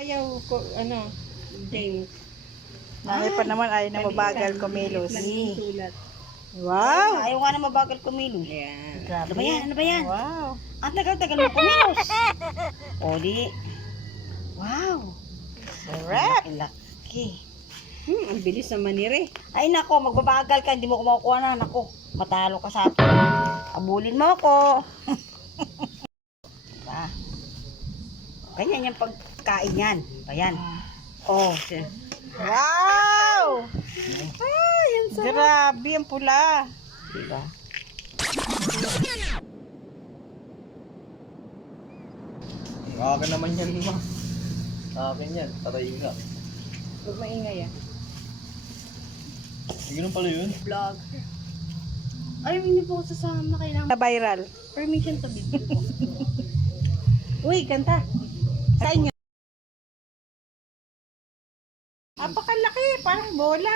Ayaw ko, ano, James. Nami pa naman ay na mabagal kumilos. Sulat. Wow! Ayaw nga na mabagal kumilos. Ayan. Grabe. Ano ba yan? Ano ba yan? Wow! Ang tagal-tagal mo kumilos. O di. Wow. Sarap! Laki. Ang bilis naman ni Re. Ay nako, magbabagal ka. Hindi mo ko makukuha na. Nako, matalo ka sa akin. Abulin mo ako. Diba? Ganyan yung pagkain yan. Ayan. Oh, Wow! Ay, ang sarap. Grabe, ang pula. diba? Akin naman yan, ma. Akin yan, patayin ka. Huwag maingay ah. Ganun pala yun. Vlog. Ay, hindi po ako sasama. Kailangan Na viral. permission to video. Uy, kanta. Sa inyo. Napakalaki, parang bola.